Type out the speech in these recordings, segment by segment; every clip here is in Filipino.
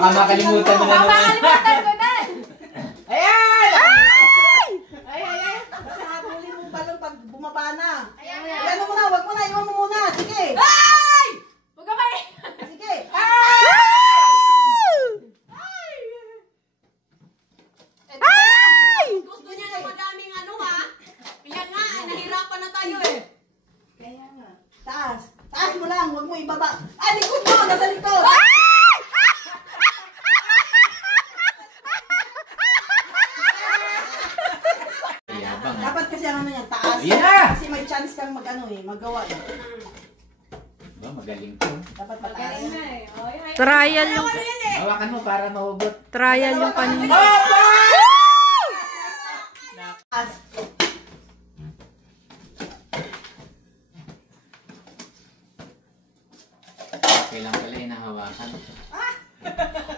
Baka makalimutan mo na naman. Makalimutan ko na. Ayan! Ay! Basta habulin mo balon pag bumaba na. Ayan mo muna, wag mo na, iwan mo muna. Sige. Ay! Huwag ka may. Sige. Gusto niya na madaming ano ha? Kaya nga, nahirapan na tayo eh. Kaya nga. Taas. Taas mo lang, wag mo ibaba. Ay, likod mo, nasa likod. Dapat kasi ano yan, taas. Yeah! Kasi may chance kang magawa. Magaling to. Dapat pataas. Trial yung Hawakan mo para mahugot. trial yung kanina. Taas. Okay lang pala yung nahawakan.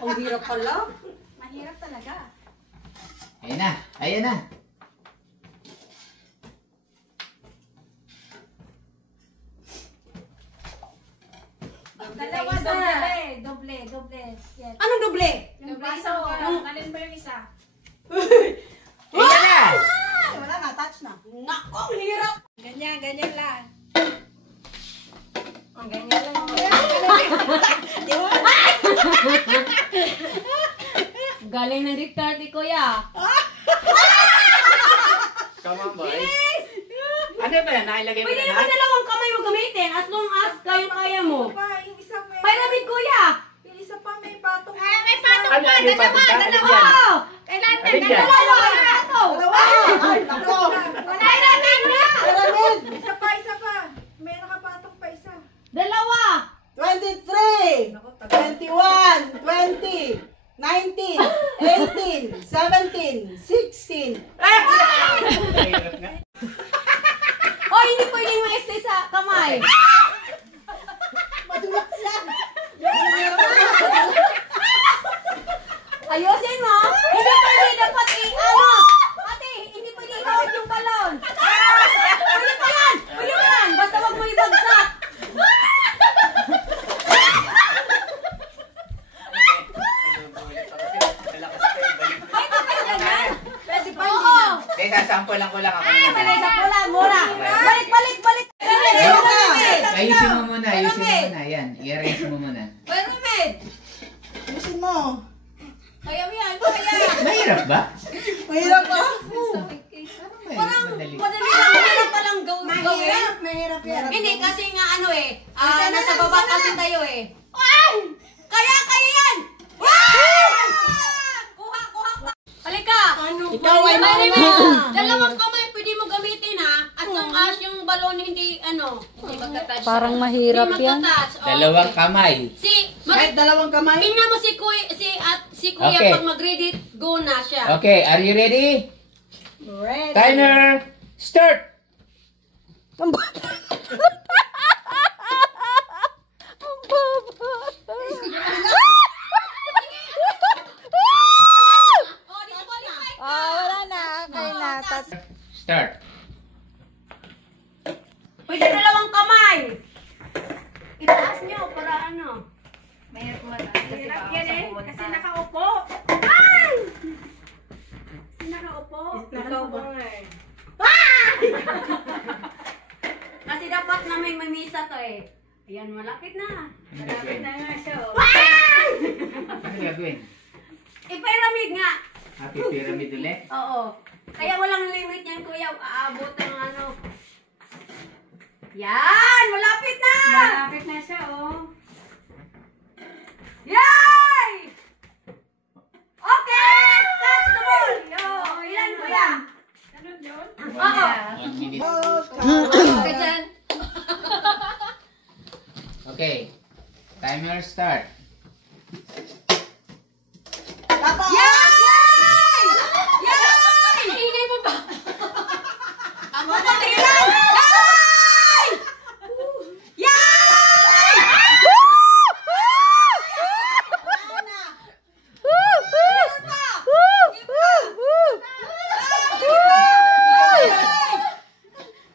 Ang hirap pala. Mahirap talaga. Ayun na. Ayun na. Dalawa, doble. Yan. Anong doble? Yung baso. Alin ba yung isa? Ayun na! Wala na, touch na. Nako, ang hirap. Ganyan lang. Ang ganyan lang. Galing ng Ricardo, kuya. Come on, boys. Ano ba yan? Nakilagay mo Pwede na naman lahat? dalawang kamay mo gamitin as long as kaya mo. Yung isa may... Pyramid, kuya. Yung isa pa may patong. May patong Ano, ano yung patong ka? Alin yan? Oo. Kailangan Alin yan? Dalawa, patong. Ay, nako. Wala natin na. Pyramid. Isa pa. May nakapatong pa isa. Dalawa. 23, 21, 20, 19, 18, 17, 16. Mahirap nga. O, hindi pwedeng ma-stay sa kamay. Madulas yan. Ayusin mo. Hindi pwede dapat ano. Ate, hindi pwede ihawak yung balon. Pwede pa yan. Basta wag mo ibagsak. Pwede pa Oo. Kaya sasample lang ko lang ako. Sanay sa pula muna. Balik. Ayusin mo muna. Yan. I-arrange mo muna. Pyramid. Ayusin mo. Kaya mo yan. Kaya. Mahirap ba? Mahirap ba? Parang Madali. madali palang gawin. Mahirap yan. Hindi kasi nga ano eh. Nasa baba kasi tayo eh. Kaya yan. Kuha ka. Halika. Ikaw ay Dalawang kamay pwede mo gamitin ha. As long as yung balon hindi magta-touch. Parang mahirap Hindi yan. magta-touch. Oh. Dalawang kamay. kahit dalawang kamay. Tingnan mo si Kuya Okay. pag mag-ready, go na siya. Okay, are you ready? Ready. Timer, start! Ang baba. Ang baba. Oh, disqualified ka. Wala na. Kaya na. Start. Pwede dalawang kamay. Itaas nyo para ano. Mahirap yan eh. Kasi nakaupo. Nakaupo nga eh. Kasi dapat na may mamisa to eh. Ayan, malapit na. Malapit na nga siya. Ano gagawin? I-pyramid nga. Happy pyramid ulit? Oo. Kaya walang limit yan, kuya. Aabot ng ano. Yan! Malapit na! Malapit na siya, oh. Yay! Okay! Touch the ball! Yo, ilan kuya? Ganun yun? Oo. 1 minute. Okay dyan. Okay. Timer start. Tapos. Yay! Yay! Hindi mo ba? Ako na tingnan! Yay! Yay!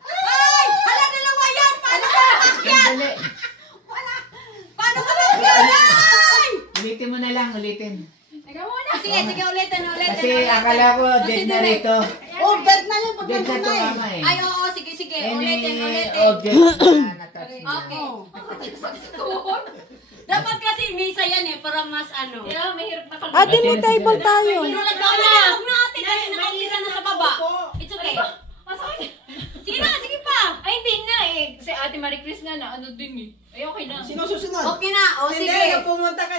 Ay! Hala, dalawa yan! Paano ka? Sandali. Paano ka? object na rito. Object na yun pag Object na nandun na eh. tumama eh. Ay, oo, sige, sige. Any Ulitin. object na natouch niya. Okay. Dapat kasi misa yan eh, para mas ano. Yeah, mahirap na pag- Ate, may table tayo. Inulat daw na. Huwag na ate kasi nakautisa na sa baba. It's okay. Sige na, sige pa. Ay, hindi na eh. Kasi Ate Marie Chris nga na ano din eh. Ay, okay na. Sino susunod? Okay na, o Hindi, sige. nung pumunta ka